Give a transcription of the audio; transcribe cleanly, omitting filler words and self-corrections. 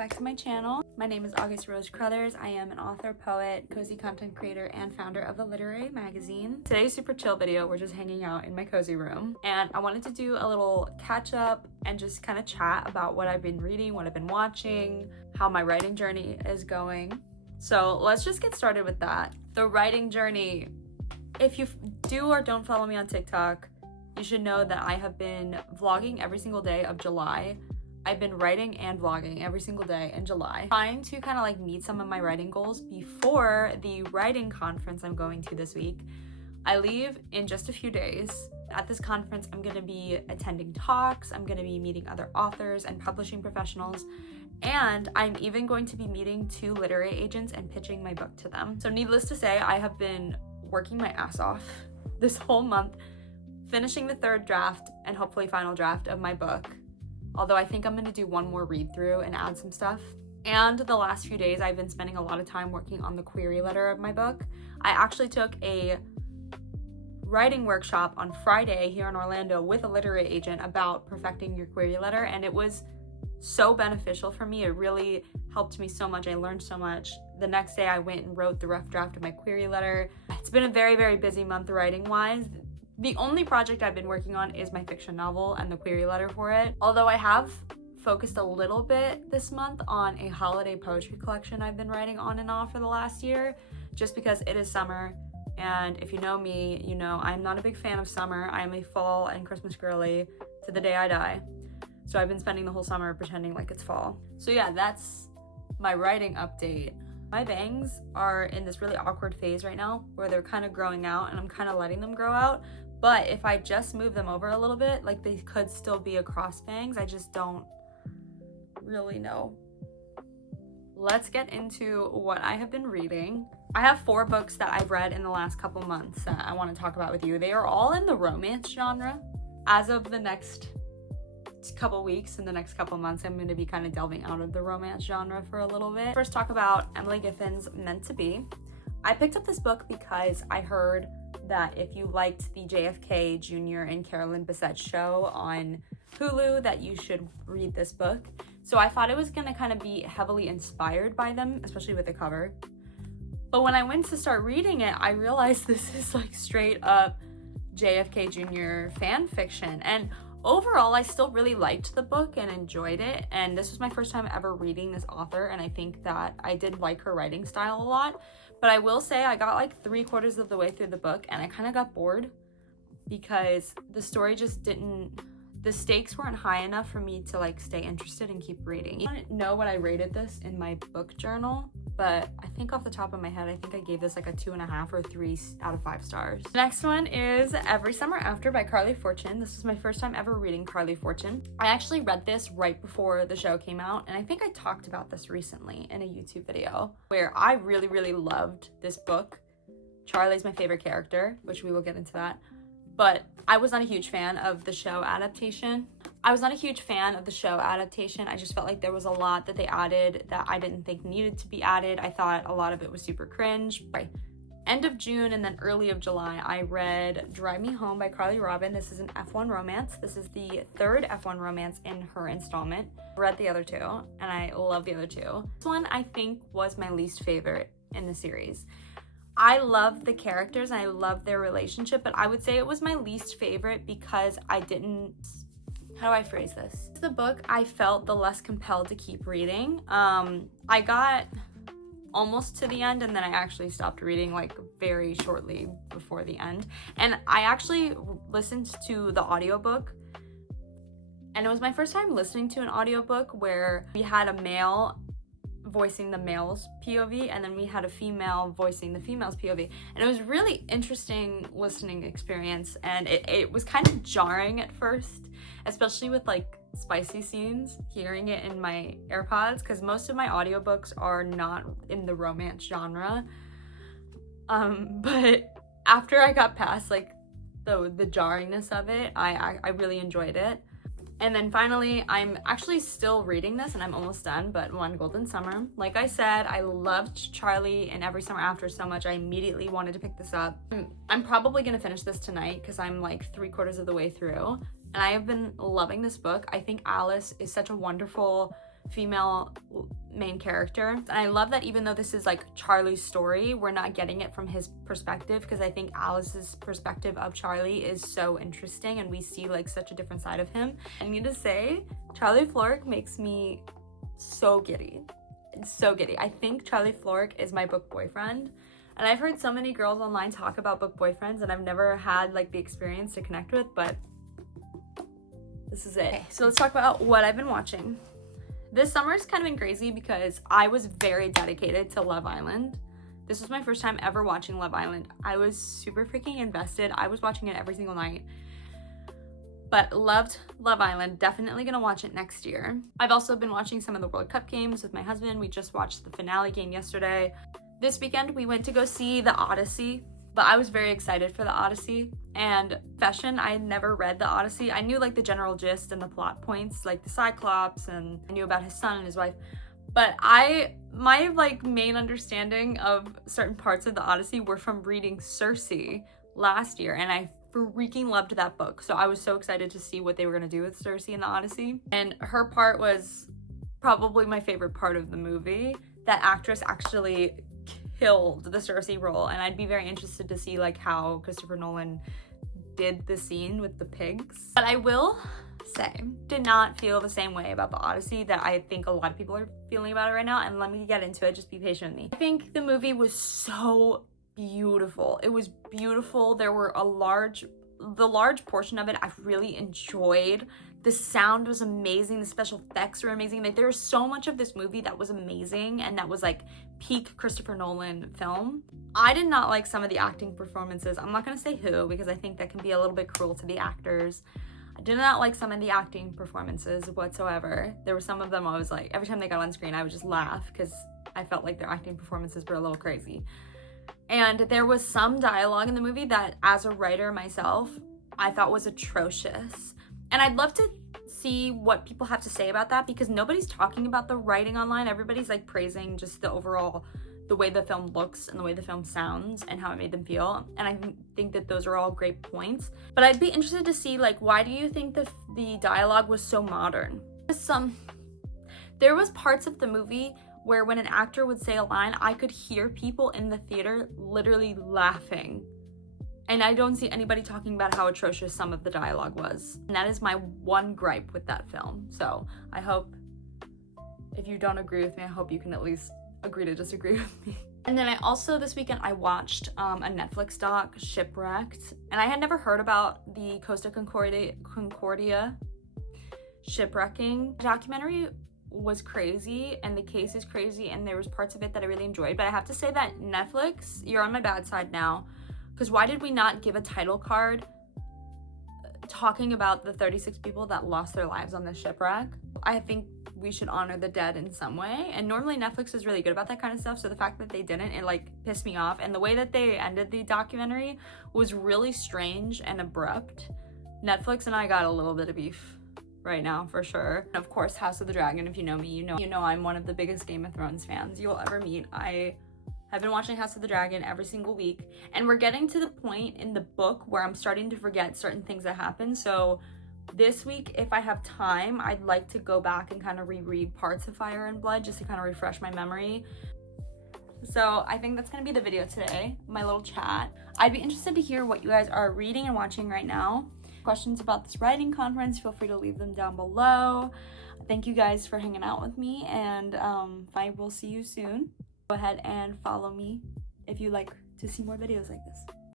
back to my channel. My name is August Rose Crothers. I am an author, poet, cozy content creator, and founder of The Literary Magazine. Today's super chill video. We're just hanging out in my cozy room, and I wanted to do a little catch up and just kind of chat about what I've been reading, what I've been watching, how my writing journey is going. So let's just get started with that. The writing journey. If you do or don't follow me on TikTok, you should know that I have been vlogging every single day of July. I've been writing and vlogging every single day in July, trying to kind of like meet some of my writing goals before the writing conference I'm going to this week. I leave in just a few days. At this conference, I'm going to be attending talks, I'm going to be meeting other authors and publishing professionals, and I'm even going to be meeting 2 literary agents and pitching my book to them. So needless to say, I have been working my ass off this whole month, finishing the 3rd draft and hopefully final draft of my book. Although I think I'm gonna do one more read through and add some stuff. And the last few days I've been spending a lot of time working on the query letter of my book. I actually took a writing workshop on Friday here in Orlando with a literary agent about perfecting your query letter, and it was so beneficial for me. It really helped me so much. I learned so much. The next day I went and wrote the rough draft of my query letter. It's been a very, very busy month writing wise. The only project I've been working on is my fiction novel and the query letter for it. Although I have focused a little bit this month on a holiday poetry collection I've been writing on and off for the last year, just because it is summer. And if you know me, you know I'm not a big fan of summer. I am a fall and Christmas girly to the day I die. So I've been spending the whole summer pretending like it's fall. So yeah, that's my writing update. My bangs are in this really awkward phase right now where they're kind of growing out and I'm kind of letting them grow out. But if I just move them over a little bit, like they could still be a cross bangs. I just don't really know. Let's get into what I have been reading. I have 4 books that I've read in the last couple months that I want to talk about with you. They are all in the romance genre. As of the next couple weeks, in the next couple months, I'm going to be kind of delving out of the romance genre for a little bit. First, talk about Emily Giffen's Meant to Be. I picked up this book because I heard that if you liked the JFK Jr. and Carolyn Bessette show on Hulu, that you should read this book. So I thought it was gonna kind of be heavily inspired by them, especially with the cover. But when I went to start reading it, I realized this is like straight up JFK Jr. fan fiction. And overall, I still really liked the book and enjoyed it. And this was my first time ever reading this author, and I think that I did like her writing style a lot. But I will say I got like 3/4 of the way through the book and I kind of got bored because the story just the stakes weren't high enough for me to like stay interested and keep reading. I don't know what I rated this in my book journal, but I think off the top of my head, I think I gave this like a 2.5 or 3 out of 5 stars. The next one is Every Summer After by Carly Fortune. This was my first time ever reading Carly Fortune. I actually read this right before the show came out, and I think I talked about this recently in a YouTube video where I really, really loved this book. Charlie's my favorite character, which we will get into that. But I was not a huge fan of the show adaptation. I just felt like there was a lot that they added that I didn't think needed to be added. I thought a lot of it was super cringe. By end of June and then early of July, I read Drive Me Home by Carly Robin. This is an F1 romance. This is the 3rd F1 romance in her installment. I read the other 2 and I love the other 2. This one I think was my least favorite in the series. I love the characters and I love their relationship, but I would say it was my least favorite because how do I phrase this? The book I felt the less compelled to keep reading. I got almost to the end and then I actually stopped reading like very shortly before the end. And I actually listened to the audiobook, and it was my first time listening to an audiobook where we had a male voicing the male's POV and then we had a female voicing the female's POV, and it was really interesting listening experience. And it was kind of jarring at first, especially with like spicy scenes, hearing it in my AirPods, because most of my audiobooks are not in the romance genre. But after I got past like the jarringness of it, I really enjoyed it. And then finally, I'm actually still reading this and I'm almost done, but One Golden Summer. Like I said, I loved Charlie and Every Summer After so much, I immediately wanted to pick this up. I'm probably gonna finish this tonight because I'm like 3/4 of the way through. And I have been loving this book. I think Alice is such a wonderful female main character. And I love that even though this is like Charlie's story, we're not getting it from his perspective, because I think Alice's perspective of Charlie is so interesting and we see like such a different side of him. I need to say, Charlie Florrick makes me so giddy. It's so giddy. I think Charlie Florrick is my book boyfriend. And I've heard so many girls online talk about book boyfriends and I've never had like the experience to connect with, but this is it. Okay, so let's talk about what I've been watching. This summer's kind of been crazy because I was very dedicated to Love Island. This was my first time ever watching Love Island. I was super freaking invested. I was watching it every single night. But loved Love Island. Definitely gonna watch it next year. I've also been watching some of the World Cup games with my husband. We just watched the finale game yesterday. This weekend we went to go see The Odyssey, but I was very excited for The Odyssey. And confession, I had never read The Odyssey. I knew like the general gist and the plot points, like the Cyclops, and I knew about his son and his wife. But my like main understanding of certain parts of The Odyssey were from reading Circe last year, and I freaking loved that book. So I was so excited to see what they were gonna do with Circe in The Odyssey. And her part was probably my favorite part of the movie. That actress actually killed the Circe role, and I'd be very interested to see like how Christopher Nolan did the scene with the pigs. But I will say, did not feel the same way about The Odyssey that I think a lot of people are feeling about it right now, and let me get into it. Just be patient with me. I think the movie was so beautiful. It was beautiful. There were the large portion of it I really enjoyed. The sound was amazing. The special effects were amazing. Like there was so much of this movie that was amazing and that was like peak Christopher Nolan film. I did not like some of the acting performances. I'm not gonna say who because I think that can be a little bit cruel to the actors. I did not like some of the acting performances whatsoever. There were some of them I was like, every time they got on screen I would just laugh because I felt like their acting performances were a little crazy. And there was some dialogue in the movie that, as a writer myself, I thought was atrocious. And I'd love to see what people have to say about that because nobody's talking about the writing online. Everybody's like praising just the overall, the way the film looks and the way the film sounds and how it made them feel. And I think that those are all great points. But I'd be interested to see like, why do you think the dialogue was so modern? There was parts of the movie where when an actor would say a line, I could hear people in the theater literally laughing. And I don't see anybody talking about how atrocious some of the dialogue was. And that is my one gripe with that film. So I hope, if you don't agree with me, I hope you can at least agree to disagree with me. And then I also, this weekend, I watched a Netflix doc, Shipwrecked. And I had never heard about the Costa Concordia shipwrecking. The documentary was crazy and the case is crazy and there was parts of it that I really enjoyed. But I have to say that Netflix, you're on my bad side now. Because why did we not give a title card talking about the 36 people that lost their lives on this shipwreck? I think we should honor the dead in some way. And normally Netflix is really good about that kind of stuff. So the fact that they didn't, it like pissed me off. And the way that they ended the documentary was really strange and abrupt. Netflix and I got a little bit of beef right now for sure. And of course, House of the Dragon, if you know me, you know I'm one of the biggest Game of Thrones fans you'll ever meet. I've been watching House of the Dragon every single week, and we're getting to the point in the book where I'm starting to forget certain things that happen. So this week, if I have time, I'd like to go back and kind of reread parts of Fire and Blood just to kind of refresh my memory. So I think that's gonna be the video today, my little chat. I'd be interested to hear what you guys are reading and watching right now. Questions about this writing conference, feel free to leave them down below. Thank you guys for hanging out with me, and I will see you soon. Go ahead and follow me if you like to see more videos like this.